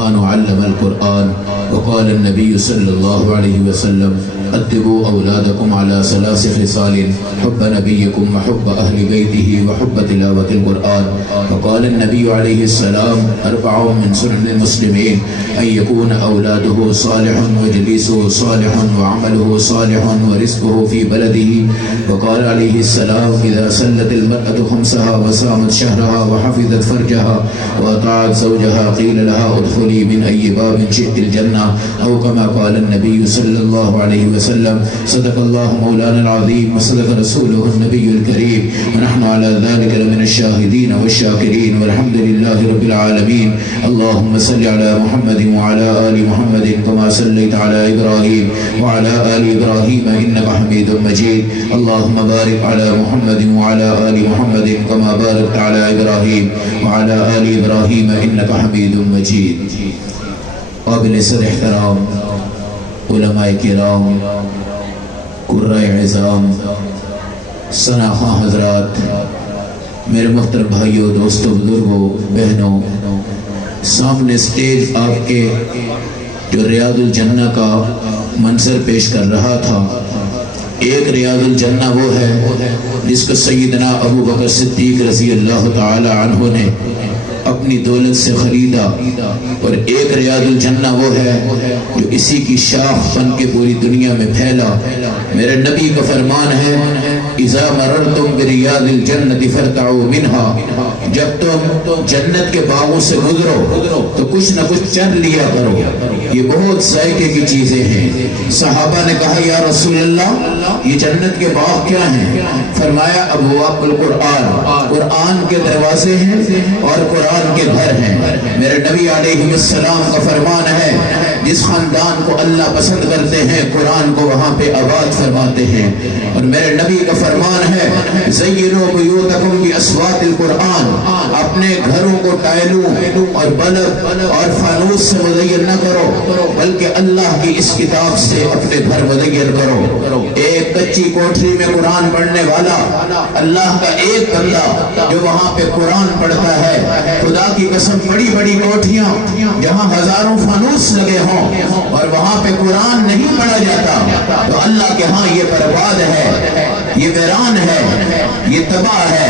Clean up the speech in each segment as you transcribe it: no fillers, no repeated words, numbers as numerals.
القرآن علم القرآن. وقال النبي صلى الله عليه وسلم أدبوا أولادكم على 3 خصال: حب نبيكم وحب أهل بيته وحب تلاوة القرآن. وقال النبي عليه السلام: 4 من سنن المسلمين أن يكون أولاده صالح وجليسه صالح وعمله صالح ورزقه في بلده. وقال عليه السلام: إذا سلت المرأة 5 وصامت شهرها وحفظت فرجها وأطاعت زوجها قيل لها ادخلي من أي باب شئت الجنة. أو كما قال النبي صلى الله عليه وسلم. صدق الله مولانا العظيم وصدق رسوله النبي الكريم، ونحن على ذلك لمن الشاهدين والشاكرين، والحمد لله رب العالمين. اللهم صل على محمد وعلى آل محمد كما صليت على إبراهيم وعلى آل إبراهيم إنك حميد مجيد. اللهم بارك على محمد وعلى آل محمد كما باركت على إبراهيم وعلى آل إبراهيم إنك حميد مجيد. قابل صدر احترام علماء کرام، قرۂ عظام، ثناخواں حضرات، میرے محترم بھائیوں، دوستوں، بزرگوں، بہنوں، سامنے سٹیج آپ کے جو ریاض الجنہ کا منظر پیش کر رہا تھا، ایک ریاض الجنہ وہ ہے جس کو سیدنا ابو بکر صدیق رضی اللہ تعالی عنہ نے اپنی دولت سے خریدا، اور ایک ریاض الجنہ وہ ہے جو اسی کی شاخ بن کے پوری دنیا میں پھیلا۔ میرے نبی کا فرمان ہے: اذا مررتم بریاض الجنت فارتعوا منها، جب تم جنت کے باغوں سے گزرو تو کچھ نہ کچھ چر لیا کرو، یہ بہت ذائقے کی چیزیں ہیں۔ صحابہ نے کہا: یا رسول اللہ، یہ جنت کے باغ کیا ہیں؟ فرمایا: ابواب القرآن، قرآن کے دروازے ہیں اور قرآن کے گھر ہیں۔ میرے نبی علیہ السلام کا فرمان ہے: جس خاندان کو اللہ پسند کرتے ہیں قرآن کو وہاں پہ آباد فرماتے ہیں۔ اور میرے نبی کا فرمان ہے: زینوا بیوتکم باصوات القرآن، اپنے گھروں کو ٹائلوں اور بلب اور فانوس سے مزین نہ کرو، بلکہ اللہ کی اس کتاب سے اپنے گھر مزین کرو۔ ایک کچی کوٹری میں قرآن پڑھنے والا، اللہ کا ایک بندہ جو وہاں پہ قرآن پڑھتا ہے، خدا کی قسم بڑی بڑی کوٹھیاں جہاں ہزاروں فانوس لگے ہوں اور وہاں پہ قرآن نہیں پڑھا جاتا، تو اللہ کے ہاں یہ برباد ہے، یہ ویران ہے، یہ تباہ ہے۔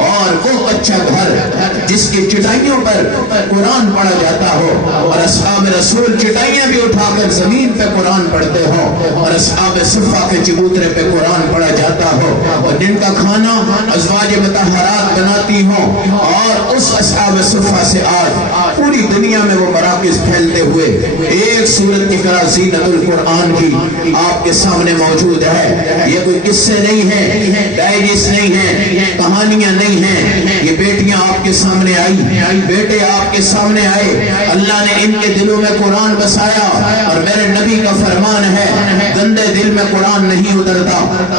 اور وہ کچا گھر جس کی چٹائیوں پر قرآن پڑھا جاتا ہو، اور اصحاب رسول چٹائیاں بھی اٹھا کر زمین پہ قرآن پڑھتے ہو، اور اصحاب صفہ کے چبوترے پہ قرآن پڑھا جاتا ہو، اور جن کا کھانا ازواج مطہرات بناتی ہوں، اور اس اصحاب صفہ سے آج پوری دنیا میں وہ مراکز پھیلتے ہوئے ایک سورت کی طرح زینت القرآن کی آپ کے سامنے موجود ہے۔ یہ کوئی قصے نہیں ہیں، ڈائریز نہیں ہیں، کہانیاں نہیں ہیں، یہ بیٹیاں آپ کے سامنے آئی، بیٹے آپ کے سامنے آئے، اللہ نے ان کے دلوں میں قرآن بسایا۔ اور میرے نبی کا فرمان ہے: گندے دل میں قرآن نہیں اترتا۔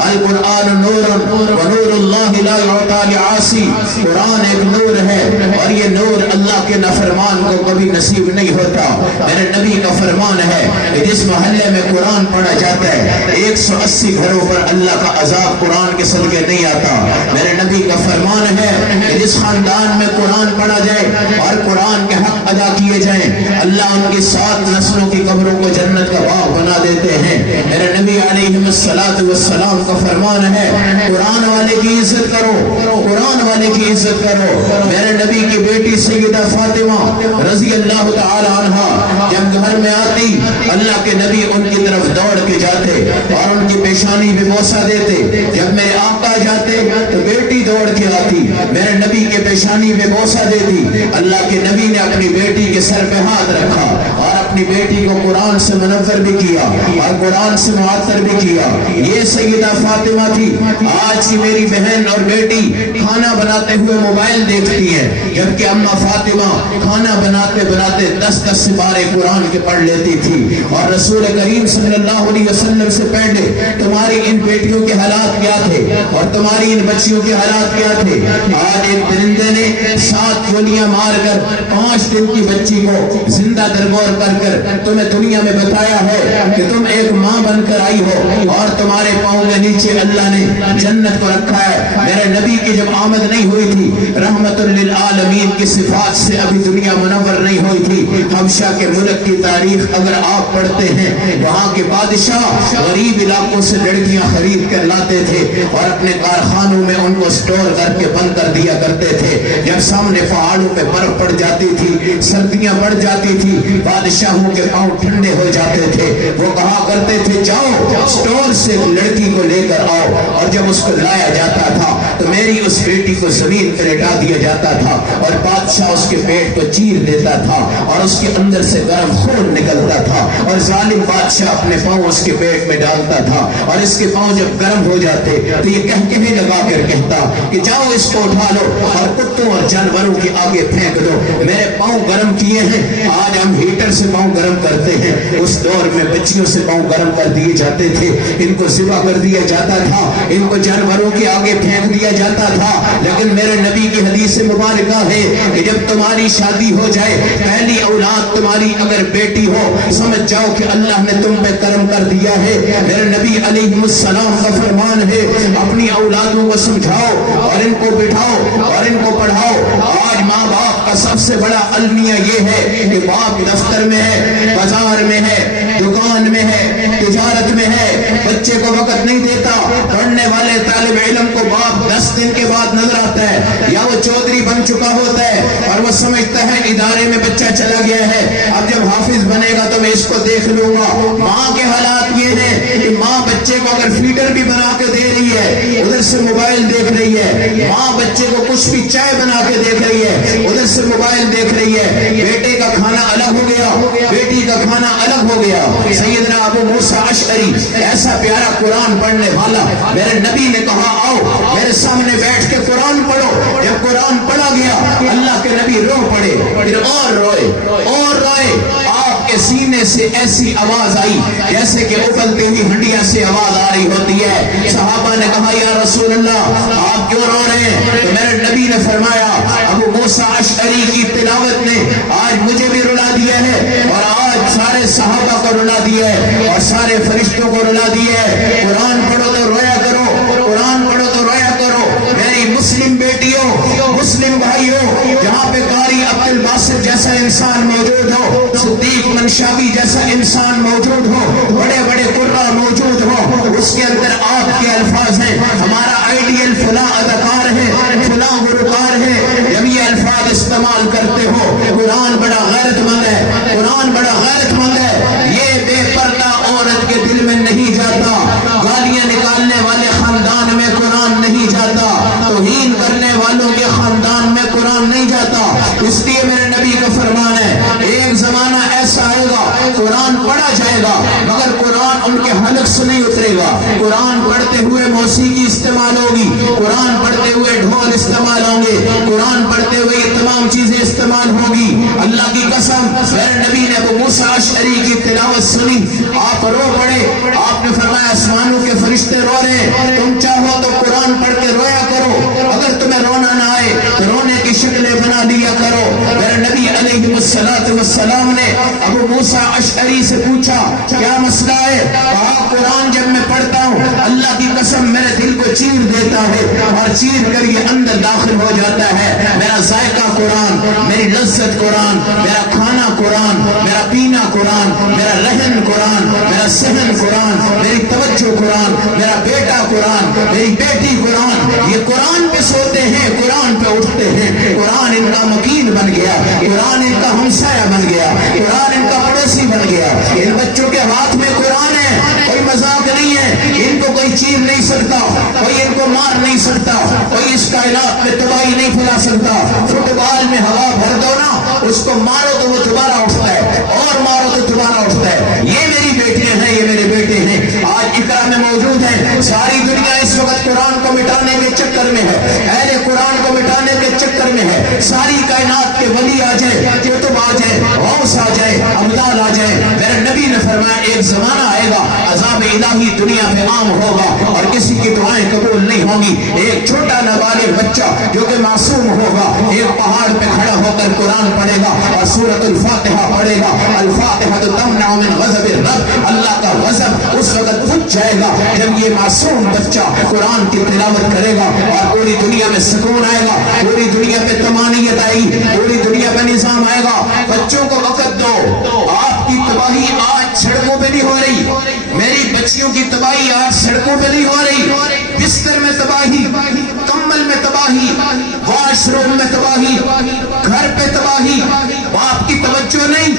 القرآن نور ونور اللہ لا یعطی لعاصی، قرآن ایک نور ہے اور یہ نور اللہ کے نافرمان کو کبھی نصیب نہیں ہوتا۔ میرے نبی کا فرمان ہے کہ جس محلے میں قرآن پڑھا جاتا ہے 180 گھروں پر اللہ کا عذاب قرآن کے صدقے نہیں آتا۔ میرے نبی کا فرمان ہے کہ جس خاندان میں قرآن پڑھا جائے اور قرآن کے حق ادا کیے جائیں، اللہ ان کی 7 نسلوں کی قبروں کو جنت کا باغ بنا دیتے ہیں۔ میرے نبی علیہ السلام کا فرمان ہے: قرآن والے کی عزت کرو، قرآن والے کی عزت کرو۔ میرے نبی کی بیٹی سیدہ فاطمہ رضی اللہ تعالی عنہا جب گھر میں آتی، اللہ کے نبی ان کی طرف دوڑ کے جاتے اور ان کی پیشانی پہ بوسہ دیتے۔ جب میرے آقا جاتے تو بیٹی دوڑ کے آتی، میرے نبی کے پیشانی پہ بوسہ دیتی۔ اللہ کے نبی نے اپنی بیٹی کے سر پہ ہاتھ رکھا اور اپنی بیٹی کو قرآن سے منور بھی کیا اور قرآن سے معطر بھی کیا۔ یہ سیدہ فاطمہ تھی۔ آج کی میری بہن اور بیٹی کھانا بناتے ہوئے موبائل دیکھتی ہے، جبکہ اماں فاطمہ کھانا بناتے بناتے 10 سپارے قرآن کے پڑھ لیتی تھی۔ اور رسول کریم صلی اللہ علیہ وسلم سے پہلے تمہاری ان بیٹیوں کے حالات کیا تھے اور تمہاری ان بچیوں کے حالات کیا تھے؟ آج ایک درندے نے 7 گولیاں مار کر 5 دن کی بچی کو زندہ درگور کر کر تمہیں دنیا میں بتایا ہے کہ تم ایک ماں بن کر آئی ہو اور تمہارے پاؤں کے نیچے اللہ نے جنت کو رکھا ہے۔ میرے نبی کی جب آمد نہیں ہوئی تھی، رحمت للعالمین کی صفات سے ابھی دنیا منور نہیں ہوئی تھی۔ حبشہ کے ملک کی تاریخ اگر آپ پڑھتے ہیں، وہاں کے بادشاہ غریب علاقوں سے لڑکیاں خرید کر لاتے تھے اور اپنے کارخانوں میں ان کو سٹور کر کے بند کر دیا کرتے تھے۔ جب سامنے پہاڑوں پہ برف پڑ جاتی تھی، سردیاں بڑھ جاتی تھی، بادشاہوں کے پاؤں ٹھنڈے ہو جاتے تھے۔ وہ کہا کرتے تھے جاؤ سٹور سے لڑکی کو لے کر آؤ، اور جب اس کو لایا جاتا تھا تو میری اس بیٹی کو زمین پہ لٹا دیا جاتا تھا اور بادشاہ اس کے پیٹ کو چیر دیتا تھا اور اس کے اندر سے گرم خون نکلتا تھا اور ظالم بادشاہ اپنے پاؤں اس کے پیٹ میں ڈالتا تھا اور اس کے پاؤں جب گرم ہو جاتے تو یہ کہنے لگا کر کہتا کہ جاؤ اس کو اٹھا لو اور کتوں اور جانوروں کے آگے پھینک دو، میرے پاؤں گرم کیے ہیں۔ آج ہم ہیٹر سے پاؤں گرم کرتے ہیں، اس دور میں بچیوں سے پاؤں گرم کر دیے جاتے تھے، ان کو ذبح کر دیا جاتا تھا، ان کو جانوروں کے آگے پھینک دیا جاتا تھا۔ لیکن میرے نبی کی حدیث مبارکہ ہے کہ جب تمہاری شادی ہو جائے، پہلی اولاد تمہاری اگر بیٹی ہو، سمجھ جاؤ کہ اللہ نے تم پہ کرم کر دیا ہے۔ میرے نبی علیہ السلام کا فرمان ہے اپنی اولادوں کو سمجھاؤ اور ان کو بٹھاؤ اور ان کو پڑھاؤ۔ آج ماں باپ کا سب سے بڑا المیہ یہ ہے کہ باپ دفتر میں ہے، بازار میں ہے، دکان میں ہے، تجارت میں ہے، بچے کو وقت نہیں دیتا۔ پڑھنے والے طالب علم کو باپ 10 دن کے بعد نظر آتا ہے یا وہ چودھری بن چکا ہوتا ہے اور وہ سمجھتا ہے ادارے میں بچہ چلا گیا ہے، اب جب حافظ بنے گا تو میں اس کو دیکھ لوں گا۔ ماں کے حالات یہ ہیں کہ ماں بچے کو اگر فیڈر بھی بنا کے دے رہی ہے، ادھر سے موبائل دیکھ رہی ہے، ماں بچے کو کچھ بھی چائے بنا کے دیکھ رہی ہے، ادھر سے موبائل دیکھ رہی ہے۔ بیٹے کا کھانا الگ ہو گیا، بیٹی کا کھانا الگ ہو گیا۔ سیدنا ابو موسیٰ اشعری ایسا پیارا قرآن پڑھنے والا، میرے نبی نے کہا آؤ میرے سامنے بیٹھ کے قرآن پڑھو۔ جب قرآن پڑھا گیا اللہ کے نبی رو پڑے، پھر اور روئے اور روئے۔ آپ کے سینے سے ایسی آواز آئی جیسے کہ ابلتی ہوئی ہنڈیا سے آواز آ رہی ہوتی ہے۔ صحابہ نے کہا یا رسول اللہ آپ کیوں رو رہے ہیں؟ تو میرے نبی نے فرمایا ابو موسیٰ اشعری کی تلاوت نے آج مجھے بھی رلا دیا ہے اور آج سارے صحابہ کو رلا دیا ہے اور سارے فرشتوں کو رلا دیا ہے۔ قرآن پڑھو تو رویا کرو، قرآن پڑھو تو رویا کرو۔ میری مسلم بیٹیوں، مسلم بھائیوں، جہاں پہ قاری عبد الباسط جیسا انسان موجود ہو، صدیق منشاوی جیسا انسان موجود ہو، بڑے بڑے قرآ موجود ہو، اس کے اندر آپ کے الفاظ ہیں ہمارا آئیڈیل فلاں اداکار ہے، فلاں گلوکار ہے، جب یہ الفاظ استعمال کرتے ہو قرآن بڑا غیرت مند ہے، قرآن بڑا غیرت مند ہے۔ یہ بے پردہ عورت کے دل میں نہیں جاتا، گالیاں نکالنے والے خاندان میں قرآن نہیں جاتا، توہین کرنے والوں کے خاندان میں قرآن نہیں جاتا۔ اس لیے میرے نبی کا فرمان ہے ایک زمانہ ایسا آئے گا قرآن پڑھا جائے گا مگر قرآن ان کے حلق سے نہیں اترے گا۔ قرآن پڑھتے ہوئے موسیقی استعمال ہوگی، قرآن پڑھتے ہوئے ڈھول استعمال ہوں گے، قرآن پڑھتے ہوئے یہ تمام چیزیں استعمال ہوگی۔ اللہ کی قسم میرے نبی نے ابو موسیٰ اشعری کی تلاوت سنی، آپ رو پڑے، آپ نے فرمایا آسمانوں کے فرشتے رو رہے، تم چاہو تو قرآن پڑھ کے رویا کرو، اگر تمہیں رونا نہ آئے تو رونے کی شکلیں بنا لیا کرو۔ میرے نبی علیہ السلام نے ابو موسیٰ اشعری سے پوچھا کیا مسئلہ ہے؟ کہا قرآن جب میں پڑھتا ہوں اللہ کی قسم میرے دل کو چیر دیتا ہے اور چیر کر یہ اندر داخل ہو جاتا ہے۔ میرا ذائقہ قرآن، میری لذت قرآن، میرا کھانا قرآن، میرا پینا قرآن، میرا رہن قرآن، میرا سہن قرآن، میری توجہ قرآن، میرا بیٹا قرآن، میری بیٹی قرآن۔ یہ قرآن پہ سوتے ہیں، قرآن پہ اٹھتے ہیں، قرآن ان کا مکین بن گیا، قرآن ان کا ہمسایہ بن گیا، قرآن ان کا پڑوسی بن گیا۔ ان بچوں کے ہاتھ میں قرآن ہے، کوئی مذاق نہیں ہے، ان کو کوئی چیر نہیں سکتا، کوئی ان کو مار نہیں سکتا، کوئی اس کائنات میں تباہی نہیں پھیلا سکتا۔ فٹ بال میں ہوا بھر دو نا، اس کو مارو تو وہ دوبارہ اٹھتا ہے اور مارو تو دوبارہ اٹھتا ہے۔ یہ میری بیٹیاں ہیں، یہ میرے بیٹے ہیں، آج اقرا میں موجود ہیں۔ ساری دنیا اس وقت قرآن کو مٹانے کے چکر میں ہے، اہل قرآن کو مٹانے کے چکر میں ہے۔ ساری کائنات کے ولی آ جائے، کتب آ جائے، غوث آ جائے، ابدال آ جائے، میرے نبی نے فرمایا ایک زمانہ آئے گا عذاب الہی دنیا میں عام ہوگا اور کسی کی دعائیں قبول نہیں ہوں گی۔ ایک چھوٹا نابالغ بچہ جو کہ معصوم ہوگا ایک پہاڑ پہ کھڑا ہو کر قرآن پڑھے گا اور سورۃ الفاتحہ پڑھے گا، الفاتحہ الفاتحہ تمنع من غضب الرب، اللہ کا غضب اس وقت پھٹ جائے گا جب یہ معصوم بچہ قرآن کی تلاوت کرے گا، اور پوری دنیا میں سکون آئے گا، پوری دنیا پہ طمانینت آئے گی، پوری دنیا پہ نظام آئے گا۔ بچوں کو وقت دو، آپ کی تباہی آج سڑکوں پہ نہیں ہو رہی، میری بچیوں کی تباہی آج سڑکوں پہ نہیں ہو رہی، بستر میں تباہی، کمبل میں تباہی، واش روم میں تباہی، گھر پہ تباہی، باپ کی توجہ نہیں،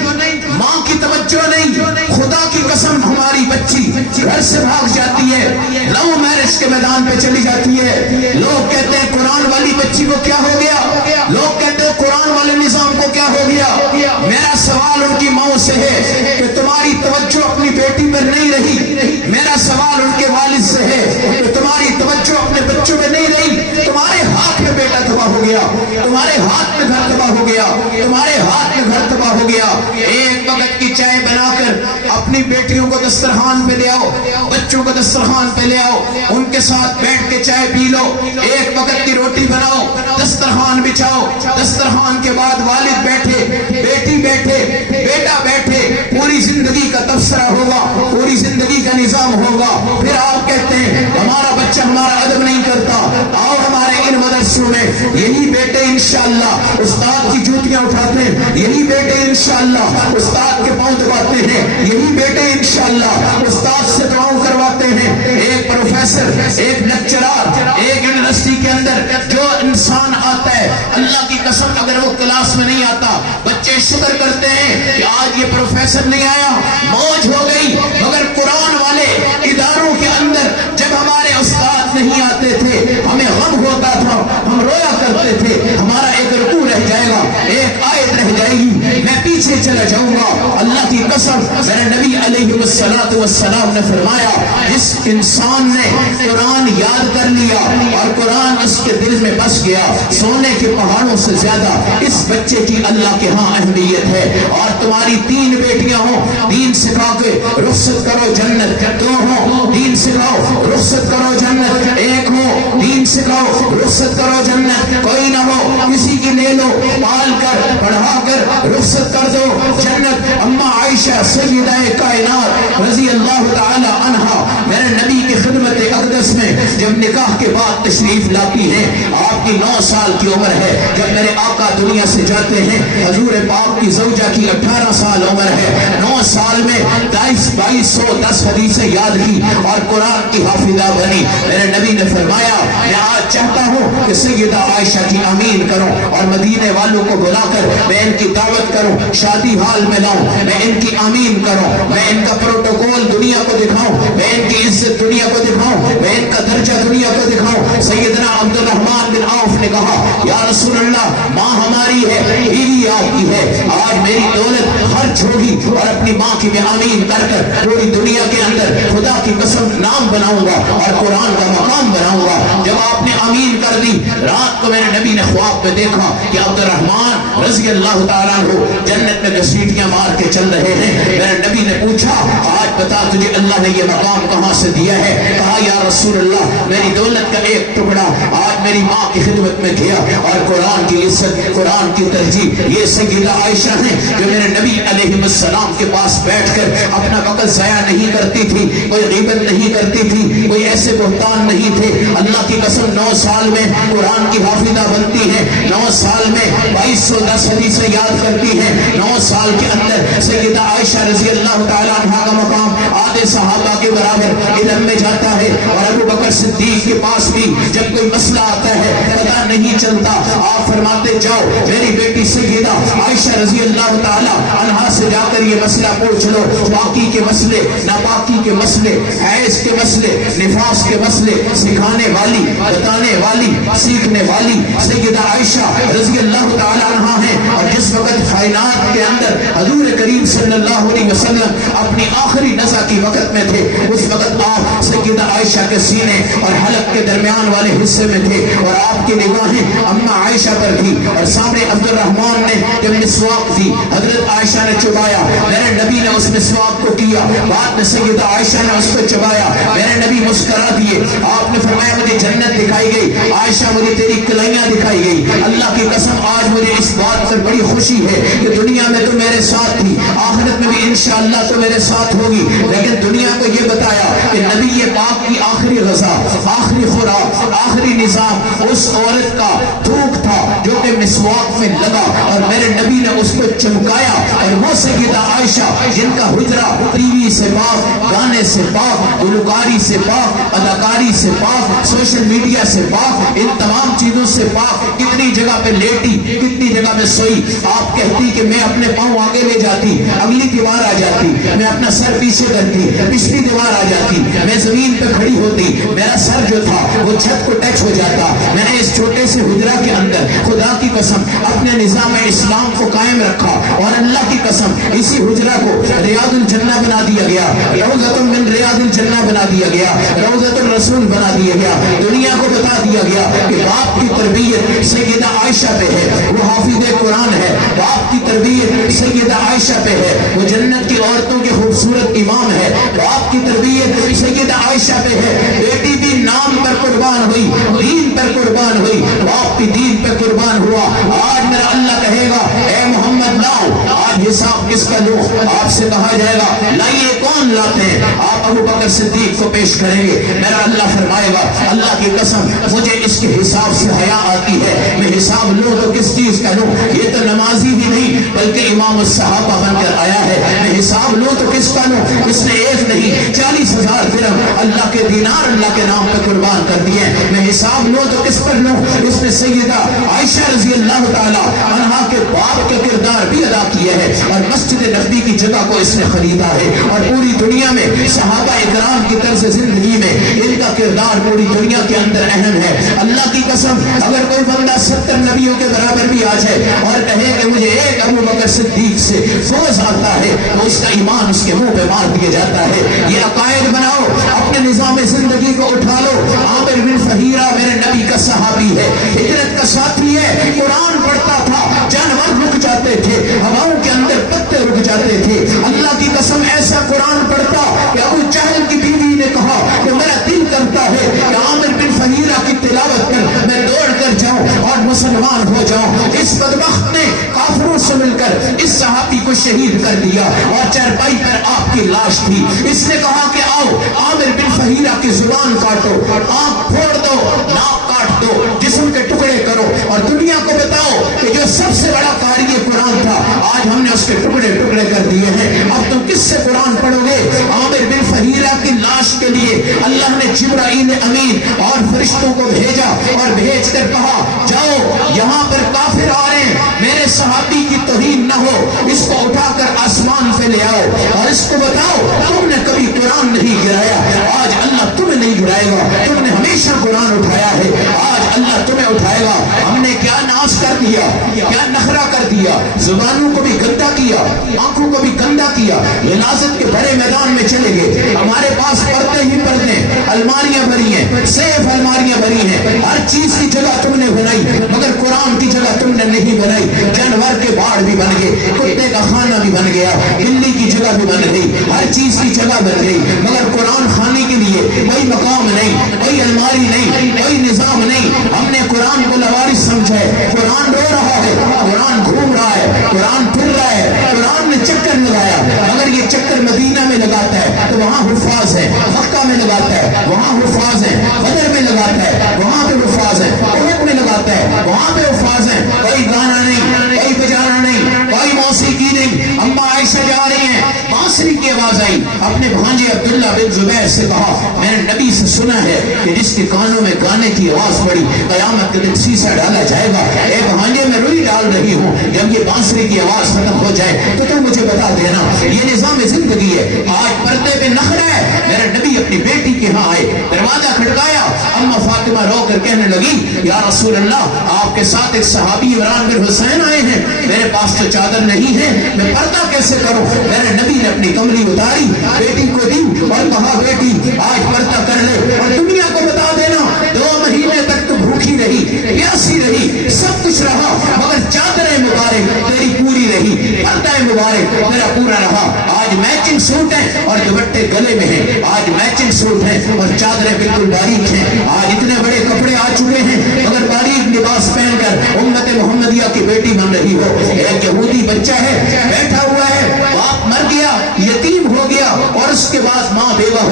ماں کی توجہ نہیں، خدا کی قسم ہماری بچی گھر سے بھاگ جاتی ہے، لو میرج کے میدان پہ چلی جاتی ہے، لوگ کہتے ہیں قرآن والی بچی کو کیا ہو گیا، لوگ کہتے ہیں قرآن والے نظام کو کیا ہو گیا۔ میرا سوال ان کی ماں سے ہے کہ تمہاری توجہ اپنی بیٹی پر نہیں رہی، میرا سوال ان کے والد سے ہے کہ تمہاری توجہ اپنے بچوں پہ نہیں رہی، تمہارے ہاتھ میں بیٹا تباہ ہو گیا، تمہارے ہاتھ میں گھر تباہ ہو گیا، تمہارے ہاتھ میں گھر تباہ ہو گیا۔ ایک وقت کی چائے بنا کر اپنی بیٹیوں کو دسترخوان پہ لے آؤ، بچوں کو دسترخوان پہ لے آؤ، ان کے ساتھ بیٹھ کے چائے پی لو، ایک وقت کی روٹی بناؤ، دسترخوان بچھاؤ، دسترخوان کے بعد والد بیٹھے، بیٹی بیٹھے، بیٹا بیٹھے، پوری زندگی کا تبصرہ ہوگا، پوری زندگی کا نظام ہوگا۔ پھر آپ کہتے ہیں ہمارا بچہ ہمارا ادب نہیں کرتا، آؤ ہمارے ان مدرسوں میں یہی بیٹے انشاءاللہ استاد کی جوتیاں اٹھاتے ہیں، یہی بیٹے انشاءاللہ استاد کے پاؤں دباتے ہیں، یہی بیٹے انشاءاللہ استاد سے دعاؤں کرواتے ہیں۔ ایک پروفیسر، ایک لیکچرر، ایک یونیورسٹی کے اندر جو انسان آتا ہے، اللہ کی قسم اگر وہ کلاس میں نہیں آتا، بچے شکر کرتے ہیں کہ آج یہ پروفیسر نہیں آیا، موج ہو گئی۔ مگر قرآن والے اداروں کے اندر جب ہمارے استاد نہیں آتے تھے، ہمیں غم ہوتا تھا، ہم رویا کرتے تھے، ہمارا ایک رکوع رہ جائے گا، ایک آیت رہ جائے گی، میں پیچھے چلا جاؤں گا۔ اللہ کی قسم میرے نبی علیہ السلام نے فرمایا جس انسان نے قرآن یاد کر لیا اور قرآن اس کے دل میں بس گیا، سونے کے پہاڑوں سے زیادہ اس بچے کی اللہ کے ہاں اہمیت ہے۔ اور تمہاری 3 بیٹیاں ہوں، دین سکھا کے رخصت کرو جنت، 2 ہوں دین سکھاؤ رخصت کرو جنت، 1 ہو دین سکھاؤ رخصت کرو جنت، کوئی نہ ہو کسی کی لے لو، پال کر پڑھا کر رخصت کر دو جنت۔ اما عائشہ سیدہ کائنات رضی اللہ تعالی عنہا میرے نبی کی خدمت اقدس میں جب نکاح کے بعد تشریف لاتی ہیں، آپ کی 9 سال کی عمر ہے جب میرے آقا دنیا سے جاتے ہیں، حضور پاک کی زوجہ کی 18 سال عمر ہے، 9 سال میں 2210 حدیثیں یاد کی اور قرآن کی حافظہ بنی۔ میرے نبی نے فرمایا میں آج چاہتا ہوں کہ سیدہ عائشہ کی امین کروں اور مدینے والوں کو بلا کر میں ان کی دعوت کروں، شادی حال میں لاؤں، میں ان کی امین کروں، میں ان کا پروٹوکول دنیا کو دکھاؤں، میں ان کی عزت دنیا کو دکھاؤں، میں ان کا درجہ دنیا کو دکھاؤں۔ سیدنا عبد الرحمن بن عوف نے کہا یا رسول اللہ ماں ہماری ہے، بیوی آپ کی ہے، آج میری دولت خرچ ہوگی اور اپنی ماں کی میں امین کر کر پوری دنیا کے اندر خدا کی قسم نام بناؤں گا اور قرآن کا مقام بناؤں گا۔ جب آپ نے امین کر دی، رات کو میرے نبی نے خواب میں دیکھا کہ عبد الرحمن رضی اللہ تعالیٰ عنہ جنت میں گھسیٹیاں مار کے چل رہے ہیں۔ میرے نبی نے پوچھا آج بتا تجھے اللہ نے یہ مقام کہاں سے دیا ہے؟ کہا یا رسول اللہ میری دولت کا ایک ٹکڑا آج میری ماں کی خدمت میں گیا اور قرآن کی عزت، قرآن کی ترجیح یہ سیدہ عائشہ ہیں جو میرے نبی علیہ السلام کے پاس بیٹھ کر اپنا وقت ضائع نہیں کرتی تھی، کوئی غیبت نہیں کرتی تھی، کوئی ایسے بہتان نہیں تھے۔ اللہ کی قسم 9 سال میں قرآن کی حافظہ بنتی ہے، 9 سال میں 2210 حدیثیں یاد کرتی ہیں، 9 سال کے اندر سیدہ عائشہ رضی اللہ تعالیٰ عنہ کا مقام آدھے صحابہ کے برابر علم میں جاتا ہے۔ اور ابو بکر صدیق کے پاس بھی جب کوئی مسئلہ آتا ہے پتہ نہیں چلتا، آپ فرماتے جاؤ میری بیٹی سیدہ عائشہ رضی اللہ تعالیٰ عنہا سے جا کر یہ مسئلہ پوچھ لو، پاکی کے مسئلے، ناپاکی کے مسئلے، حیض کے مسئلے، نفاس کے مسئلے سکھانے والی، بتانے والی، سیکھنے والی سیدہ عائشہ رضی اللہ تعالیٰ عنہا ہے۔ اور جس وقت کائنات کے اندر حضور کریم صلی اللہ علیہ وسلم اپنی آخری نزع کی وقت میں تھے، اس وقت آپ سیدہ عائشہ کے سینے اور حلق کے درمیان والے حصے میں تھے اور آپ کی نگاہیں اما عائشہ پر تھی اور سامنے عبد الرحمن نے جب مسواک دی حضرت عائشہ نے چبایا، میرے نبی نے اس مسواک کو کیا، بعد میں سیدہ عائشہ نے اس کو چبایا، میرے نبی مسکرا دیے، آپ نے فرمایا مجھے جنت دکھائی گئی، عائشہ مجھے تیری کلائیاں دکھائی گئی۔ اللہ کی قسم آج مجھے اس بات پر بڑی خوشی ہے کہ دنیا میں تو میرے ساتھ تھی، آخرت میں بھی انشاءاللہ تو میرے ساتھ ہوگی، لیکن دنیا کو یہ بتایا کہ نبی پاک کی آخری غذا، آخری خوراک، آخری نظام اس عورت کا تھوک تھا جو کہ مسواک میں لگا، اور میرے نبی نے اس کو چمکایا، اور وہ سیدہ عائشہ جن کا حجرہ ٹی وی سے پاک، گانے سے پاک، گلوکاری سے پاک، اداکاری سے پاک، سوشل میڈیا سے پاک، ان تمام چیزوں سے پاک، کتنی جگہ پہ لیٹی، کتنی جگہ پہ سوئی، آپ کہتی کہ میں اپنے پاؤں آگے لے جاتی، اگلی دیوار آ جاتی، میں اپنا سر پیچھے کرتی، پچھلی دیوار آ جاتی، میں زمین پہ کھڑی ہوتی، میرا سر جو تھا وہ چھت کو ٹچ ہو جاتا، میں نے اس چھوٹے سے حجرہ کے اندر خدا کی قسم اپنے نظام اسلام کو قائم رکھا، اور اللہ کی قسم اسی حجرہ کو ریاض الجنہ بنا دیا گیا، روضۃ من ریاض الجنہ بنا دیا گیا، روضۃ الرسول بنا دیا گیا، دنیا کو بتا دیا گیا کہ باپ کی تربیت سیدہ عائشہ پہ ہے، وہ حافظ قرآن ہے، باپ کی تربیت سیدہ عائشہ پہ ہے، وہ جنت کی عورتوں کے خوبصورت امام ہے، باپ کی تربیت سیدہ عائشہ پہ ہے، بیٹی بھی نام پر قربان ہوئی، دین پر قربان ہوئی، باپ کی دین پہ قربان ہوا۔ آج میرا اللہ کہے گا اے محمد لاؤ، آج حساب کس کا لو؟ آپ سے کہا جائے گا لائیے، کون لاتے ہیں؟ آپ ابو بکر صدیق کو پیش کریں گے، میرا اللہ فرمائے گا اللہ کی قسم مجھے اس کے حساب سے حیا آتی ہے، میں حساب لوں تو کس چیز کا لوں؟ یہ تو نمازی ہی نہیں بلکہ امام الصحابہ بن کر آیا ہے، میں حساب لوں تو کس کا لوں؟ اس نے ایک نہیں 40,000 درہم اللہ کے دینار اللہ کے نام پہ قربان کر دیے، میں حساب لوں تو کس پر لوں؟ اس نے سیدہ عائشہ رضی اللہ تعالی عنہا کے باپ کا کردار بھی ادا کیا ہے، اور مسجد نبی کی جگہ کو اس نے خریدا ہے، اور پوری دنیا میں صحابہ اکرام کی طرز زندگی میں ان کا کردار پوری دنیا کے اندر اہم ہے۔ اللہ کی قسم اگر کوئی بندہ 70 نبیوں کے برابر بھی آ جائے اور کہے کہ مجھے ایک ابو بکر صدیق سے فوز آتا ہے تو اس کا ایمان اس کے منہ پہ مار دیا جاتا ہے۔ یہ عقائد بناؤ، اپنے نظام زندگی کو اٹھا لو۔ عامر بن فہیرہ میرے نبی کا صحابی ہے، ہجرت کا ساتھی ہے، قرآن پڑھتا تھا، جانور رک جاتے تھے، ہواؤں کے اندر پتے رک جاتے تھے، اللہ کی قسم ایسا قرآن پڑھتا کہ ابو جہل کی بیوی نے کہا کہ میرا دل کرتا ہے کہ عامر بن فہیرہ کی تلاوت کر میں دوڑ کر جاؤں اور مسلمان ہو جاؤں۔ اس بدبخت نے کافروں سے مل کر اس صحابی کو شہید کر دیا، اور چارپائی پر آپ کی لاش تھی۔ اس نے کہا کہ آؤ عامر بن فہیرہ کی زبان کاٹو، آنکھ پھوڑ دو، ناک کاٹ دو، جسم کے ٹکڑے کرو، اور دنیا کو بتاؤ کہ جو سب سے بڑا قاری قرآن تھا آج ہم نے اس کے ٹکڑے ٹکڑے کر دیے ہیں۔ اب تم کس سے قرآن پڑھو گے؟ عامر بن فہیرہ کی لاش کے لیے اللہ نے جبرائیل امین اور فرشتوں کو بھیجا، اور بھیج کر کہا جاؤ یہاں پر کافر آ رہے ہیں، میرے صحابی کی توہین نہ ہو، اس کو اٹھا کر آسمان پہ لے آؤ، اور اس کو بتاؤ تم نے کبھی قرآن نہیں گرایا، آج اللہ تمہیں نہیں گرائے گا، تم نے ہمیشہ قرآن اٹھایا ہے، آج اللہ تمہیں اٹھائے گا۔ ہم نے کیا ناز کر دیا، کیا نخرہ کر دیا، زبانوں کو بھی گندا کیا، آنکھوں کو بھی گندا کیا، غلاظت کے بڑے میدان میں چلے گئے، ہمارے پاس پردے ہی پردے، الماریاں بھری ہیں، سیف الماریاں بھری ہیں، ہر چیز کی جگہ تم نے بنائی مگر قرآن کی جگہ تم نے نہیں بنائی، جانور کے باڑ بھی بن گئے، کتے کا خانہ بھی بن گیا، بلی کی جگہ بھی بن گئی، ہر چیز کی جگہ بن گئی، مگر قرآن خانے کے لیے کوئی مقام نہیں، کوئی الماری نہیں، کوئی نظام نہیں۔ ہم نے قرآن کو لوارث سمجھا ہے، قرآن رو رہا ہے، قرآن گھوم رہا ہے، قرآن پھر رہا ہے، قرآن نے چکر لگایا، اگر یہ چکر مدینہ میں لگاتا ہے تو وہاں حفاظ ہے، مکہ میں لگاتا ہے وہاں حفاظ ہے، بدر میں لگاتا ہے وہاں پہ حفاظ ہے، احد میں لگاتا ہے وہاں پہ حفاظ ہے، کوئی گانا نہیں، کوئی بجانا نہیں، کوئی موسیقی نہیں۔ اما عائشہ جا رہی ہیں، بانسری کی آواز آئی، اپنے بھانجے عبداللہ بن زبیر سے کہا میں نے نبی سے سنا ہے کہ جس کے کانوں میں گانے کی آواز پڑی قیامت کے دن سیسا ڈالا جائے گا، اے بھانجے میں روئی ڈال رہی ہوں، جب یہ بانسری کی آواز ختم ہو جائے تو تم مجھے بتا دینا۔ یہ نظام زندگی ہے، آج پردے پہ نخرہ ہے۔ میرا نبی اپنی بیٹی کے ہاں آئے، دروازہ کھٹکایا، اما فاطمہ رو کر کہنے لگی یا رسول اللہ آپ کے ساتھ ایک صحابی عمران بن حسین آئے ہیں، میرے پاس تو چادر نہیں ہے، میں پردہ کیسے کروں؟ میرے نبی نے اپنی کملی اتاری، بیٹی کو دی اور کہا بیٹی آج پردہ کر لے، اور دنیا کو بتا دینا 2 مہینے تک تو بھوکھی رہی، پیاسی رہی، سب کچھ رہا، مگر چادر مبارک تیری پوری رہی، پردہ مبارک میرا پورا رہا۔ آج میچنگ سوٹ ہیں اور دوپٹے گلے میں ہیں، آج میچنگ سوٹ ہیں اور چادریں بالکل باریک ہیں، آج اتنے بڑے کپڑے آ چکے ہیں مگر باریک لباس پہن کر امت محمدیہ کی بیٹی بن رہی ہو۔ ایک یہودی بچہ ہے بیٹھا ہوا ہے، باپ مر گیا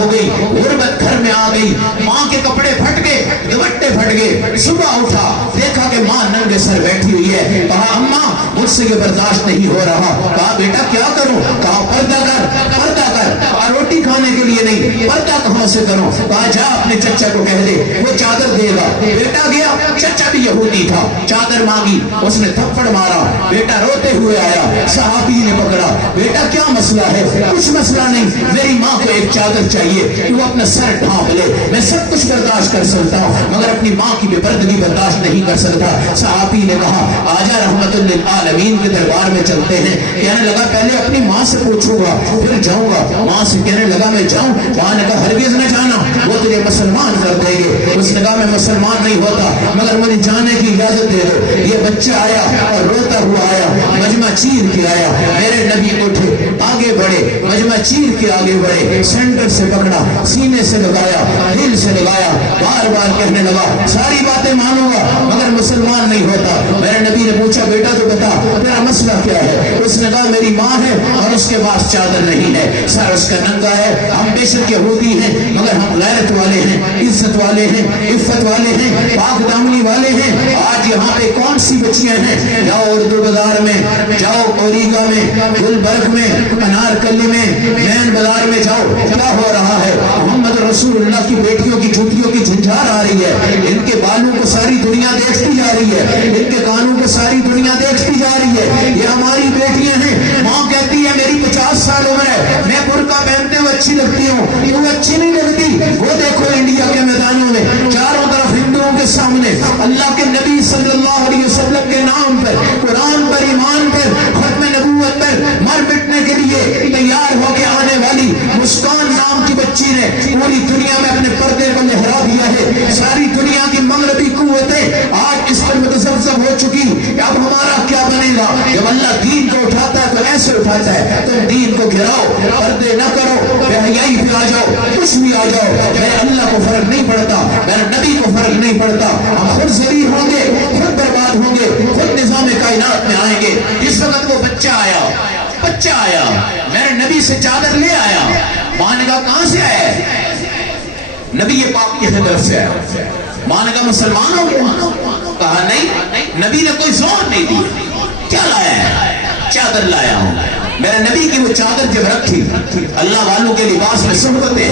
ہو گئی، غربت گھر میں آ گئی، ماں کے کپڑے پھٹ گئے، دوپٹے پھٹ گئے، صبح اٹھا دیکھا کہ ماں ننگے سر بیٹھی ہوئی ہے، کہا اماں مجھ سے یہ برداشت نہیں ہو رہا، کہا بیٹا کیا کروں، کہا پردہ کر، پردہ کر، کہا روٹی کھانے کے لیے نہیں، پردہ کہاں سے کروں، کہا جا اپنے چچا کو کہہ دے وہ چادر دے گا، بیٹا گیا، چچا بھی یہودی تھا، چادر مانگی، اس نے تھپڑ مارا، بیٹا روتے ہوئے آیا، صحابی نے پکڑا، بیٹا کیا مسئلہ ہے، کچھ مسئلہ نہیں، میری ماں کو ایک چادر چاہیے کہ وہ اپنا سر ڈھانپ لے، میں سب کچھ برداشت کر سکتا ہوں مگر اپنی ماں کی بے پردگی برداشت نہیں کر سکتا۔ صحابی نے کہا آجا رحمت للعالمین کے دربار میں چلتے ہیں، کہنے لگا پہلے اپنی ماں سے پوچھوں گا پھر جاؤں گا، ماں سے کہنے لگا میں جاؤں، ماں نے کہا ہرگز نہ جانا، وہ تجھے مسلمان کر دیں گے، اس نے کہا میں مسلمان نہیں ہوتا مگر مجھے جانے کی اجازت دے دو۔ یہ بچہ آیا اور روتا ہوا آیا، مجمع چیر کے آیا، میرے نبی اٹھے آگے بڑھے، مجمع چیر کے آگے بڑھے، سینٹر سے پکڑا، سینے سے لگایا، دل سے لگایا، بار بار کہنے لگا ساری باتیں مانوں گا مگر مسلمان نہیں ہوتا۔ میرے نبی نے پوچھا بیٹا تو بتا تیرا مسئلہ کیا ہے، اس نے کہا میری ماں ہے اور اس کے پاس چادر نہیں ہے، سر اس کا ننگا ہے، ہم بے شک یہودی ہیں مگر ہم غیرت والے ہیں، عزت والے ہیں، عفت والے ہیں، پاک دامنی والے ہیں۔ آج یہاں پہ کون سی بچیاں ہیں، جاؤ اردو بازار میں، جاؤ اوریگا میں، گلبرگ میں، انار کلی میں، مین بازار میں جاؤ، کیا ہو رہا ہے، محمد رسول اللہ کی بیٹیوں کی جوتیوں کی جھنجھار آ رہی ہے، ان کے بالوں کو ساری دنیا دیکھتی جا رہی ہے، ان کے کانوں کو ساری دنیا دیکھتی جا رہی ہے، یہ ہماری بیٹیاں ہیں۔ ماں کہتی ہے میری 50 سال عمر ہے، میں برقع پہنتے ہوئے اچھی لگتی ہوں، وہ اچھی نہیں لگتی، وہ دیکھو انڈیا کے میدانوں میں چاروں طرف ہندوؤں کے سامنے اللہ کے نبی صلی اللہ علیہ وسلم کے نام پر، قرآن پر، ایمان پر، ختم نبوت پر مر مٹنے کے لیے تیار ہو کے آنے والی مسکان نام کی بچی نے پوری دنیا میں اپنے پردے کو لہرا دیا ہے۔ ساری دنیا کی مغربی قوتیں آج اس پر متزلزل ہو چکی، اب ہمارا کیا بنے گا؟ جب اللہ دین کو اٹھاتا ہے تو ایسے اٹھاتا ہے، تم دین کو گراؤ، پردے نہ کرو، بے حیائی پہ آ جاؤ، کچھ بھی آ جاؤ، میرے اللہ کو فرق نہیں پڑتا، میرے نبی کو فرق نہیں پڑتا، ہم خود ذلیل ہوں گے، خود برباد ہوں گے، خود نظام کائنات میں آئیں گے۔ اس وقت وہ بچہ آیا میرے نبی سے چادر لے آیا، ماں نے کہا کہاں سے آیا ہے؟ نبی پاک کی طرف سے آیا۔ ماں نے کہا مسلمان ہو گیا؟ کہا نہیں، نبی نے کوئی زور نہیں دی۔ کیا لایا ہے؟ چادر لایا ہوں۔ میرے نبی کی وہ چادر جب رکھی، اللہ والوں کے لباس میں صحبتیں،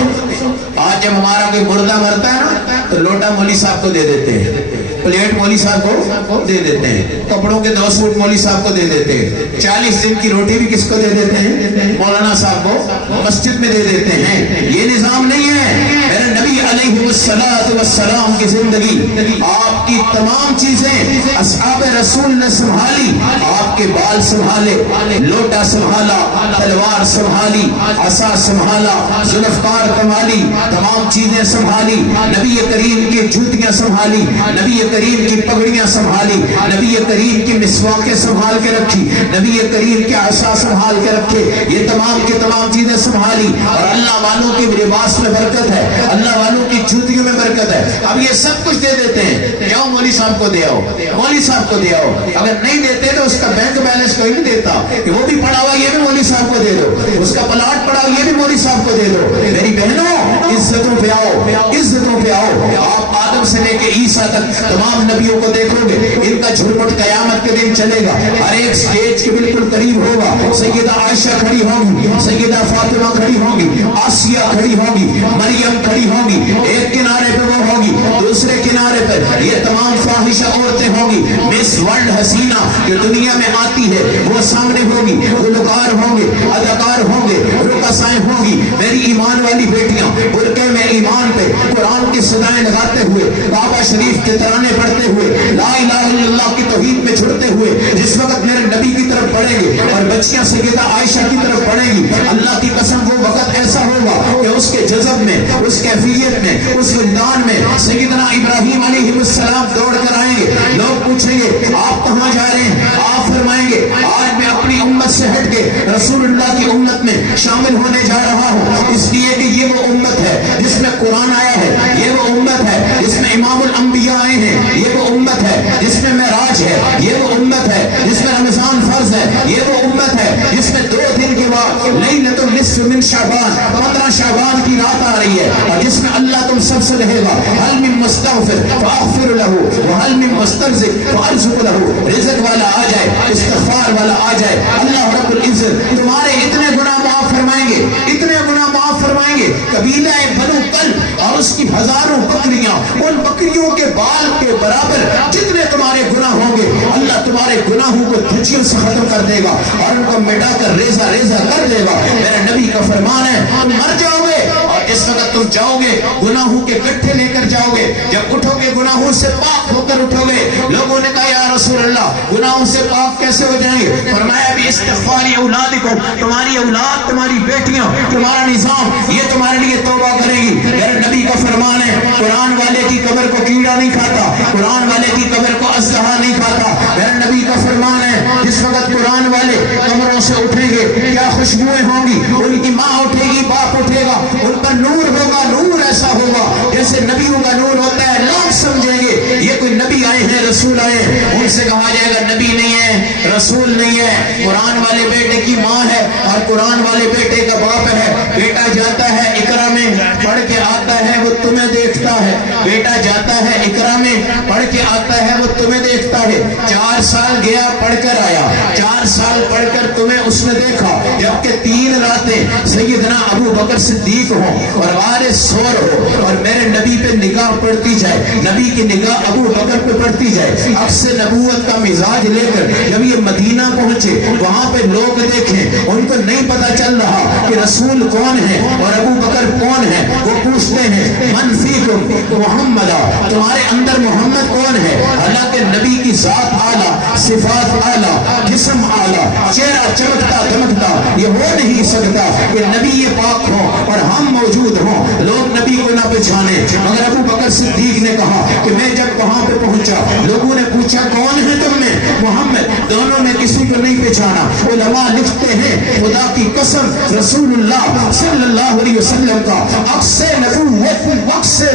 آج جب ہمارا کوئی مردہ مرتا ہے نا تو لوٹا مولوی صاحب کو دے دیتے ہیں، پلیٹ مولوی صاحب کو دے دیتے ہیں، کپڑوں کے 2 سوٹ مولوی صاحب کو دے دیتے ہیں، 40 دن کی روٹی بھی کس کو دے دیتے ہیں؟ مولانا صاحب کو مسجد میں دے دیتے ہیں۔ یہ نظام نہیں ہے۔ میرے نبی علیہ السلام کی زندگی، آپ کی تمام چیزیں اصحاب رسول نے سنبھالی، آپ کے بال سنبھالے، لوٹا سنبھالا، تلوار سنبھالی، عصا سنبھالا، ذوالفقار کمالی، تمام چیزیں سنبھالی، نبی کریم کی جوتیاں سنبھالی، نبی کریم کی پگڑیاں سنبھالی، نبی کریم کی مسواکیں سنبھال کے رکھی، نبی کریم کے عصا سنبھال کے رکھے، یہ تمام کی تمام چیزیں سنبھالی۔ اور اللہ والوں کی لباس میں برکت ہے، اللہ والوں کی جوتیوں میں برکت ہے۔ اب یہ سب کچھ دے دیتے ہیں، جاؤ مولوی صاحب کو دے آؤ، مولوی صاحب کو دے آؤ، اگر نہیں دیتے تو اس کا بینک بیلنس کوئی نہیں دیتا کہ وہ بھی پڑا ہوا یہ بھی مولوی صاحب کو دے دو، اس کا پلاٹ پڑا ہوا یہ بھی مولوی صاحب کو دے دو۔ میری بہنوں عزتوں پہ آؤ، عزتوں پہ آؤ۔ آپ آدم سے لے کے عیسیٰ تک تمام نبیوں کو دیکھو گے، ان کا جھرمٹ قیامت کے دن چلے گا، ہر ایک سٹیج کے بالکل قریب ہوگا، سیدہ عائشہ کھڑی ہوں گی، سیدہ فاطمہ کھڑی ہوں گی، آسیہ کھڑی ہوں گی، مریم کھڑی ہوں گی، ایک کنارے پہ وہ ہوگی، دوسرے کنارے پر یہ تمام فاحشہ عورتیں ہوں گی، مس ورلڈ حسینہ جو دنیا میں آتی ہے وہ سامنے ہوگی، گلوکار ہوں گے، اداکار ہوں گے، رقصائیں ہوں گی۔ میری ایمان والی بیٹیاں برقعے میں ایمان پہ قرآن کی صدائیں لگاتے ہوئے، کعبہ شریف کے ترانے پڑھتے ہوئے، لا الہ الا اللہ کی توحید میں چھڑتے ہوئے جس وقت میرے نبی کی طرف پڑھیں گے اور بچیاں سیدہ عائشہ کی طرف پڑھیں گی، اللہ کی قسم وہ وقت ایسا ہوگا کہ اس کے جذب میں، اس کیفیت میں، اس وجدان میں سیدنا ابراہیم علیہ السلام دوڑ کر آئیں گے۔ لوگ پوچھیں گے آپ کہاں جا رہے ہیں؟ آپ فرمائیں گے آج میں اپنی امت سے ہٹ کے رسول اللہ کی امت میں شامل ہونے جا رہا ہوں، اس لیے کہ یہ وہ امت ہے جس میں قرآن آیا ہے، یہ وہ امت ہے جس میں امام الانبیاء آئے ہیں، یہ وہ امت ہے جس میں معراج ہے، یہ وہ امت ہے جس میں رمضان فرض ہے، یہ وہ امت ہے جس میں 2 دن کے بعد لیلۃ النصف من شعبان 15 شعبان کی رات آ رہی ہے، اور جس میں اللہ تم سب سے کہے گا هل من مستغفر فاغفر له وهل من مسترزق فارزق له، رزق والا آ جائے، استغفار والا آ جائے، اللہ رب العزت تمہارے اتنے گناہ معاف فرمائیں گے، اتنے گناہ معاف فرمائیں گے، قبیلہ بنو کلب اور اس کی ہزاروں بکریاں، ان بکریوں کے بال کے برابر جتنے تمہارے گناہ ہوں گے، اللہ تمہارے گناہوں کو دھجیوں سے ختم کر دے گا اور ان کو مٹا کر ریزہ ریزہ کر دے گا۔ میرے نبی کا فرمان ہے تم مر جاؤ گے اور اس وقت تم جاؤ گے گناہوں کے گٹھے لے کر جاؤ گے، جب اٹھو گے گناہوں سے پاک ہو کر اٹھو گے۔ لوگوں نے کہا یا رسول اللہ گناہوں سے پاک کیسے ہو جائیں گے؟ فرمایا بھی استغفار اولادکم، تمہاری اولاد، تمہاری بیٹیاں، تمہارا نظام یہ تمہارے لیے توبہ کرے گی۔ میرے نبی کا فرمان ہے قرآن والے کی قبر کو کیڑا نہیں کھاتا، قرآن والے کی قبر کو اژدہا نہیں کھاتا۔ میرے نبی کا فرمان ہے جس وقت قرآن والے قبروں سے اٹھیں گے کیا خوشبوئیں ہوں گی، ان کی ماں اٹھے گی، باپ اٹھے گا، ان پر نور ہوگا، نور ایسا ہوگا جیسے نبیوں کا نور ہوتا ہے۔ لوگ سمجھیں گے یہ کوئی نبی آئے ہیں، رسول آئے ہیں، ان سے کہا جائے گا نبی نہیں ہے، رسول نہیں ہے، قرآن والے بیٹے کی ماں ہے اور قرآن والے بیٹے کا باپ ہے۔ بیٹا جاتا ہے اقرا میں پڑھ کے آتا ہے وہ تمہیں دیکھتا ہے، بیٹا جاتا ہے اقرا میں پڑھ کے آتا ہے وہ تمہیں دیکھتا ہے۔ 4 سال گیا پڑھ کر آیا، 4 سال پڑھ کر تمہیں اس نے دیکھا، جبکہ 3 راتیں سیدنا ابو بکر صدیق ہو اور وارث سور ہو اور میرے نبی پہ نگاہ پڑتی جائے، نبی کی نگاہ ابو بکر پہ پڑتی جائے، عکس نبوت کا مزاج لے کر جب یہ مدینہ پہنچے وہاں پہ لوگ دیکھیں، ان کو نہیں پتا چل رہا کہ رسول کون ہے اور ابو بکر کون ہے۔ وہ پوچھتے ہیں من فیکم محمد، تمہارے اندر محمد کون ہے؟ حالانکہ نبی کی ذات اعلیٰ، صفات اعلیٰ، جسم اعلیٰ، چہرہ چمکتا دمکتا، یہ ہو نہیں سکتا کہ نبی یہ پاک ہو اور ہم موجود ہوں، لوگ نبی کو نہ پہچانے۔ مگر ابو بکر صدیق نے کہا کہ میں جب وہاں پہ پہنچا لوگوں نے پوچھا کون ہے تم میں؟ محمد، دونوں نے کسی کو نہیں پہچانا۔ علماء لکھتے ہیں خدا کی قسم رسول اللہ صلی اللہ علیہ وسلم کا عکس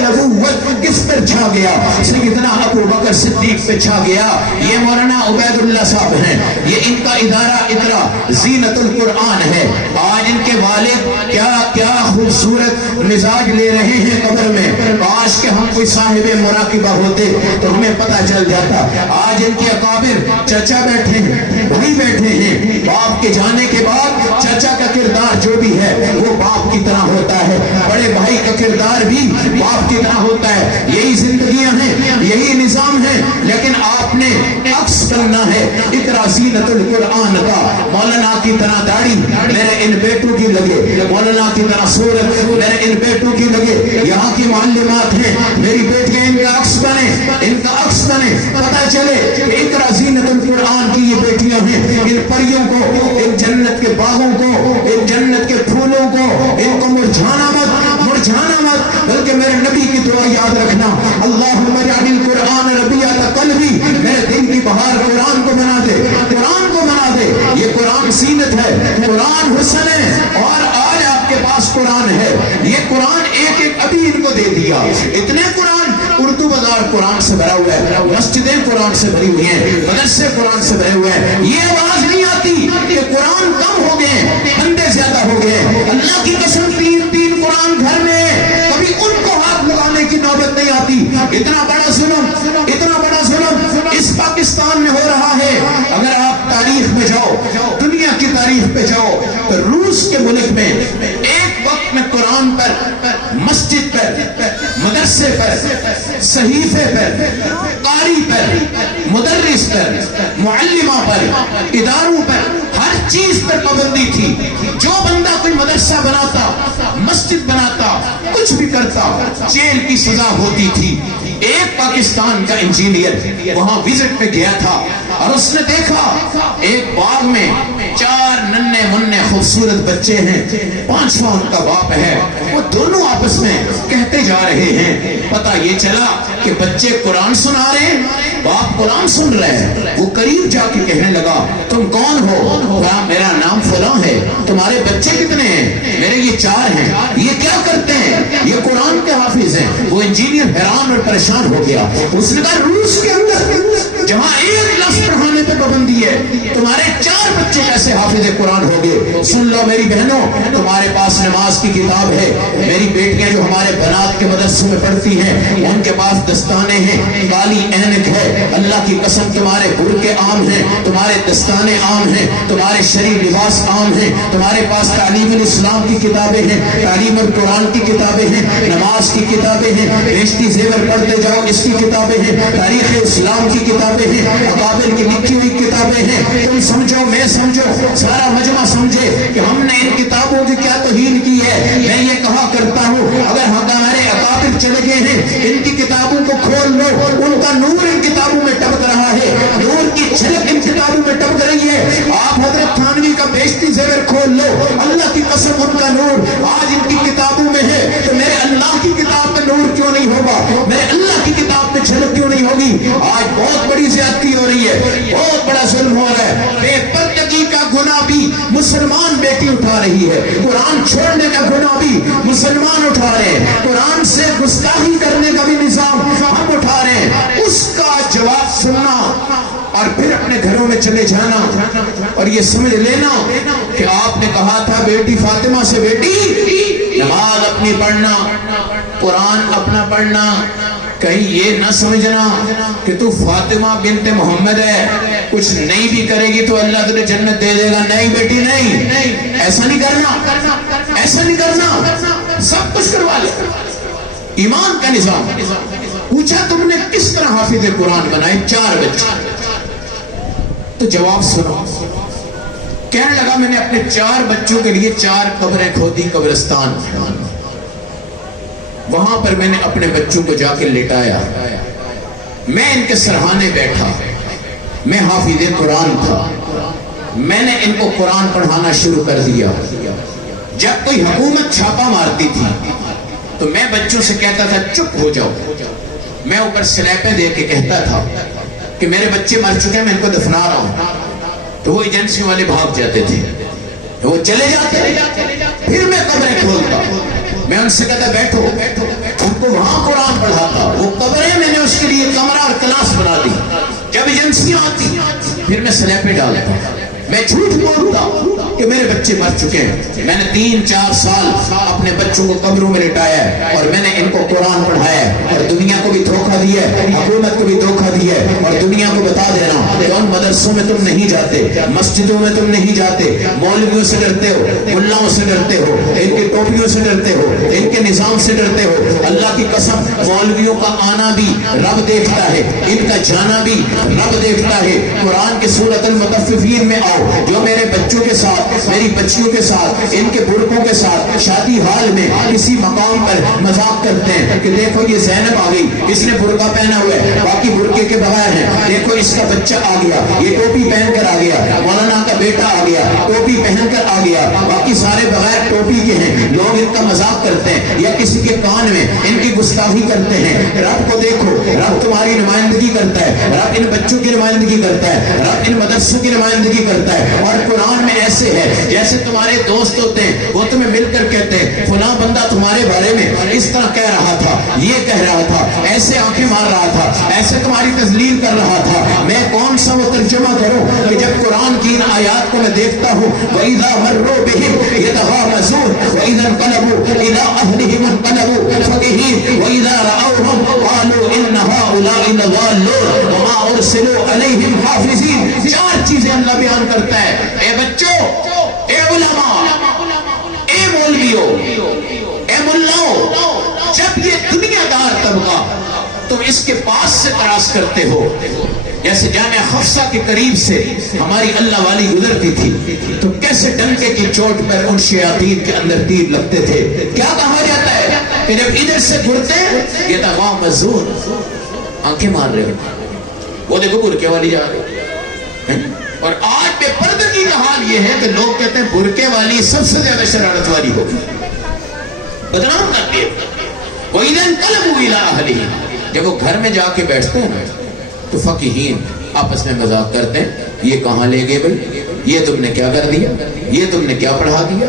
نبوت کس پر چھا گیا؟ سیدنا ابو بکر صدیق پہ چھا گیا۔ یہ مولانا عبید اللہ صاحب ہیں، یہ ان کا ادارہ اقرا زینت القرآن ہے۔ آج ان کے والد کیا خوبصورت مزاج لے رہے ہیں قبر میں، کاش کہ ہم کوئی صاحب مراقبہ ہوتے تو ہمیں پتہ چل جاتا۔ آج ان کے اکابر چچا بیٹھے ہیں، بھائی بیٹھے ہیں، باپ کے جانے کے بعد چچا کا کردار جو بھی ہے وہ باپ کی طرح ہوتا ہے، بڑے بھائی کا کردار بھی باپ کی طرح ہوتا ہے۔ یہی زندگیاں ہیں، یہی نظام ہے، لیکن آپ نے عکس کرنا ہے اقرا زینت القرآن کا۔ مولانا کی طرح داڑھی میرے ان بیٹوں کی لگے، مولانا کی طرح صورت میرے ان بیٹوں کی لگے، یہاں کی معلمات ہیں میری بیٹیاں ان کا عکس بنے، ان کا عکس بنے، پتہ چلے کہ اقرا زینت القرآن کی یہ بیٹیاں ہیں۔ ان پریوں کو، ان جنت کے باغوں کو، ان جنت کے پھولوں کو، ان کو مرجھانا مت، بلکہ میرے نبی کی دعا یاد رکھنا، اللہم اجعل القرآن ربیع قلبی، میرے دل کی بہار قرآن کو بنا دے، قرآن کو بنا دے۔ یہ قرآن زینت ہے، قرآن حسن ہے، اور آج آپ کے پاس قرآن ہے، یہ قرآن ایک ابھی ان کو دے دیا۔ اتنے قرآن، اردو بازار قرآن سے بھرا ہوا ہے، مسجدیں قرآن سے بھری ہوئی ہیں، مدرسے قرآن سے بھرے ہوئے ہیں۔ یہ آواز نہیں آتی کہ قرآن کم ہو گئے، بندے زیادہ ہو گئے۔ اللہ کی قسم 3 قرآن گھر میں، کبھی ان کو ہاتھ لگانے کی نوبت نہیں آتی۔ اتنا بڑا ظلم اس پاکستان میں ہو رہا ہے۔ اگر آپ تاریخ میں جاؤ، دنیا کی تاریخ پہ جاؤ تو روس کے ملک میں ایک وقت میں قرآن پر، مسجد پر، مدرسے پر، صحیفے پر، قاری پر، مدرس پر، معلمہ پر، اداروں پر، ہر چیز پر پابندی تھی۔ جو بندہ کوئی مدرسہ بناتا، مسجد بناتا، کچھ بھی کرتا، جیل کی سزا ہوتی تھی۔ ایک پاکستان کا انجینئر وہاں وزٹ پہ گیا تھا اور اس نے دیکھا ایک باغ میں 4 ننھے منھے خوبصورت بچے ہیں، 5واں ان کا باپ ہے، وہ دونوں آپس میں کہتے جا رہے ہیں۔ پتہ یہ چلا کہ بچے قرآن سنا رہے ہیں، باپ قرآن سن رہے ہیں۔ وہ قریب جا کے کہنے لگا تم کون ہو؟ کہا میرا نام فلاں ہے۔ تمہارے بچے کتنے ہیں؟ میرے یہ 4 ہیں۔ یہ کیا کرتے ہیں؟ یہ قرآن کے حافظ ہیں۔ وہ انجینئر حیران اور پریشان ہو گیا۔ اس نے کہا روس کے اندر جہاں ایک لفظ پڑھانے پہ پابندی ہے، تمہارے 4 بچے کیسے حافظ قرآن ہو گے؟ سن لو میری بہنوں، تمہارے پاس نماز کی کتاب ہے، میری بیٹیاں جو ہمارے بنات کے مدرسوں میں پڑھتی ہیں ان کے پاس دستانے ہیں، کالی اینک ہے، اللہ کی قسم تمہارے برقع عام ہیں، تمہارے دستانے عام ہیں، تمہارے شرعی لباس عام ہیں، تمہارے پاس تعلیم الاسلام کی کتابیں ہیں، تعلیم القرآن کی کتابیں ہیں، نماز کی کتابیں ہیں، بیشتی زیور پڑھتے جاؤ اس کی کتابیں ہیں، تاریخ اسلام کی کتابیں ہیں، اکابر کی لکھی ہوئی کتابیں ہیں۔ تم سمجھو، میں سمجھو، سارا مجمع سمجھے کہ ہم نے ان کتابوں کی کیا توہین کی ہے۔ میں یہ کہا کرتا ہوں اگر ہمارے اکابر چلے گئے ہیں، ان کی کتابوں کو کھول لو، ان کا نور ان کتابوں میں ٹپک رہا ہے، نور کی جھلک ان کتابوں میں ٹپک رہی ہے۔ آپ حضرت تھانوی کا بیشتی زیور کھول لو، اللہ کی قسم ان کا نور آج ان کی کتابوں میں ہے، تو میرے اللہ کی کتاب میں نور کیوں نہیں ہوگا؟ میرے اللہ کی کتاب میں جھلک کیوں نہیں ہوگی؟ آج بہت بڑی زیادتی ہو رہی ہے، بہت بڑا ظلم ہو رہا ہے۔ بے پردگی کا گناہ بھی مسلمان بیٹی اٹھا رہی ہے، قرآن چھوڑنے کا گناہ بھی مسلمان اٹھا رہے ہیں، قرآن سے گستاخی کرنے کا بھی نظام ہم اٹھا رہے ہیں۔ اس کا جواب سننا اور پھر اپنے گھروں میں چلے جانا اور یہ سمجھ لینا کہ آپ نے کہا تھا بیٹی فاطمہ سے، بیٹی نماز اپنی پڑھنا، قرآن اپنا پڑھنا، کہیں یہ نہ سمجھنا کہ تو فاطمہ بنت محمد ہے، کچھ نہیں بھی کرے گی تو اللہ تجھے جنت دے دے گا۔ نہیں بیٹی نہیں، ایسا نہیں کرنا، ایسا نہیں کرنا، سب کچھ کروا لے۔ ایمان کا نظام۔ پوچھا تم نے کس طرح حافظ قرآن بنائے؟ 4 بچے۔ تو جواب سنو، کہنے لگا میں نے اپنے 4 بچوں کے لیے 4 قبریں کھودی قبرستان، وہاں پر میں نے اپنے بچوں کو جا کے لٹایا، میں ان کے سرہانے بیٹھا، میں حافظ قرآن تھا، میں نے ان کو قرآن پڑھانا شروع کر دیا۔ جب کوئی حکومت چھاپا مارتی تھی تو میں بچوں سے کہتا تھا چپ ہو جاؤ، میں اوپر سلیپیں دے کے کہتا تھا کہ میرے بچے مر چکے ہیں، میں ان کو دفنا رہا ہوں، تو وہ ایجنسی والے بھاگ جاتے تھے، تو وہ چلے جاتے، پھر میں قبریں کھولتا، میں ان سے کہتا بیٹھو، ان کو وہاں قرآن پڑھاتا، وہ قبریں میں نے اس کے لیے کمرہ اور کلاس بنا دی۔ جب ایجنسیاں آتی پھر میں سلیپیں ڈالتا، میں جھوٹ بولتا کہ میرے بچے مر چکے ہیں۔ میں نے 3-4 سال اپنے بچوں کو قبروں میں لٹایا ہے اور میں نے ان کو قرآن پڑھایا ہے، اور دنیا کو بھی دھوکہ دیا ہے، حکومت کو بھی دھوکہ دیا ہے، اور دنیا کو بتا دینا کہ ان مدرسوں میں تم نہیں جاتے، مسجدوں میں تم نہیں جاتے، مولویوں سے ڈرتے ہو، ملاؤں سے ڈرتے ہو، ان کی ٹوپیوں سے ڈرتے ہو، ان کے نظام سے ڈرتے ہو۔ اللہ کی قسم مولویوں کا آنا بھی رب دیکھتا ہے، ان کا جانا بھی رب دیکھتا ہے۔ قرآن کی سورۃ المطففین میں آؤ، جو میرے بچوں کے ساتھ، میری بچیوں کے ساتھ، ان کے برقوں کے ساتھ شادی حال میں کسی مقام پر مذاق کرتے ہیں کہ دیکھو یہ زینب آ گئی، اس نے برقع پہنا ہوا ہے، باقی برقعے کے بغیر ہیں، دیکھو اس کا بچہ آ گیا، یہ ٹوپی پہن کر آ گیا، مولانا کا بیٹا آ گیا، ٹوپی پہن کر آ گیا، باقی سارے بغیر ٹوپی کے ہیں۔ لوگ ان کا مذاق کرتے ہیں یا کسی کے کان میں ان کی گستاخی کرتے ہیں۔ رب کو دیکھو، رب تمہاری نمائندگی کرتا ہے، رب ان بچوں کی نمائندگی کرتا ہے، رب ان مدرسوں کی نمائندگی کرتا ہے۔ اور قرآن میں ایسے ہے جیسے تمہارے دوست ہوتے ہیں، وہ تمہیں مل کر کہتے ہیں فلاں بندہ تمہارے بارے میں اس طرح کہہ رہا تھا، یہ کہہ رہا تھا، ایسے آنکھیں مار رہا تھا، ایسے تمہاری تذلیل کر رہا تھا۔ میں کون سا وہ ترجمہ کروں کہ جب قرآن کی ان آیات کو میں دیکھتا ہوں وَإِذَا مَرُّوا بِهِمْ يَتَغَامَزُونَ وَإِذَا انقلبوا إِلَىٰ أَهْلِهِمُ انقلبوا فَكِهِينَ وَإِذَا رَأَوْهُمْ قَالُوا إِنَّ هَٰؤُلَاءِ لَضَالُّونَ وَمَا أُرْسِلُوا عَلَيْهِمْ حَافِظِينَ۔ 4 چیزیں اللہ بیان کرتا ہے۔ اے بچوں، اے علماء، اے مولویوں، اے ملاؤں، جب یہ دنیا دار طبقہ تم اس کے پاس سے تراش کرتے ہو، جیسے جامعہ حفصہ کے قریب سے ہماری اللہ والی گزرتی تھی تو کیسے ڈنکے کی چوٹ پر ان شیاطین کے اندر تیر لگتے تھے۔ کیا کہا جاتا ہے کہ جب ادھر سے گھرتے یہ تغامزون، آنکھیں مار رہے ہو، وہ دیکھو برقعے والی جا رہی۔ اور آج بے پردگی کا حال یہ ہے کہ لوگ کہتے ہیں برقعے والی سب سے زیادہ شرارت والی ہوگی، بدنام کرتی ہے۔ وَإِذَا انقلبوا إِلَىٰ أَهْلِهِمْ، جب وہ گھر میں جا کے بیٹھتے ہیں تو فقیہین آپس میں مذاق کرتے ہیں، یہ کہاں لے گئے بھائی، یہ تم نے کیا کر دیا، یہ تم نے کیا پڑھا دیا۔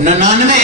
99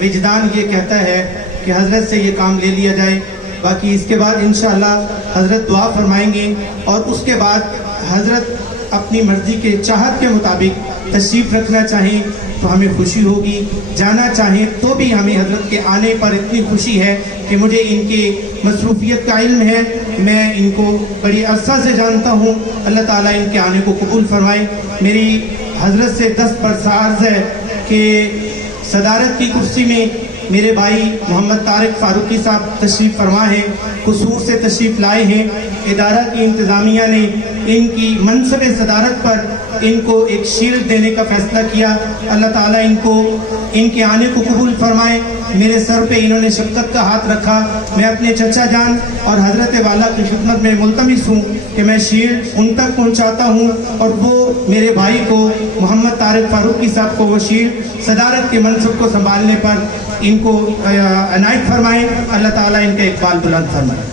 وجدان یہ کہتا ہے کہ حضرت سے یہ کام لے لیا جائے. باقی اس کے بعد انشاءاللہ حضرت دعا فرمائیں گے اور اس کے بعد حضرت اپنی مرضی کے چاہت کے مطابق تشریف رکھنا چاہیں تو ہمیں خوشی ہوگی, جانا چاہیں تو بھی ہمیں حضرت کے آنے پر اتنی خوشی ہے کہ مجھے ان کی مصروفیت کا علم ہے, میں ان کو بڑی عرصہ سے جانتا ہوں. اللہ تعالیٰ ان کے آنے کو قبول فرمائے. میری حضرت سے دست برساز ہے کہ صدارت کی کرسی میں میرے بھائی محمد طارق فاروقی صاحب تشریف فرما ہیں, قصور سے تشریف لائے ہیں. ادارہ کی انتظامیہ نے ان کی منصب صدارت پر ان کو ایک شیلڈ دینے کا فیصلہ کیا. اللہ تعالیٰ ان کو ان کے آنے کو قبول فرمائے. میرے سر پہ انہوں نے شفقت کا ہاتھ رکھا. میں اپنے چچا جان اور حضرت والا کی خدمت میں ملتمس ہوں کہ میں شیلڈ ان تک پہنچاتا ہوں اور وہ میرے بھائی کو محمد طارق فاروقی صاحب کو وہ شیلڈ صدارت کے منصب کو سنبھالنے پر ان کو عنایت فرمائیں. اللہ تعالیٰ ان کا اقبال بلند فرمائے.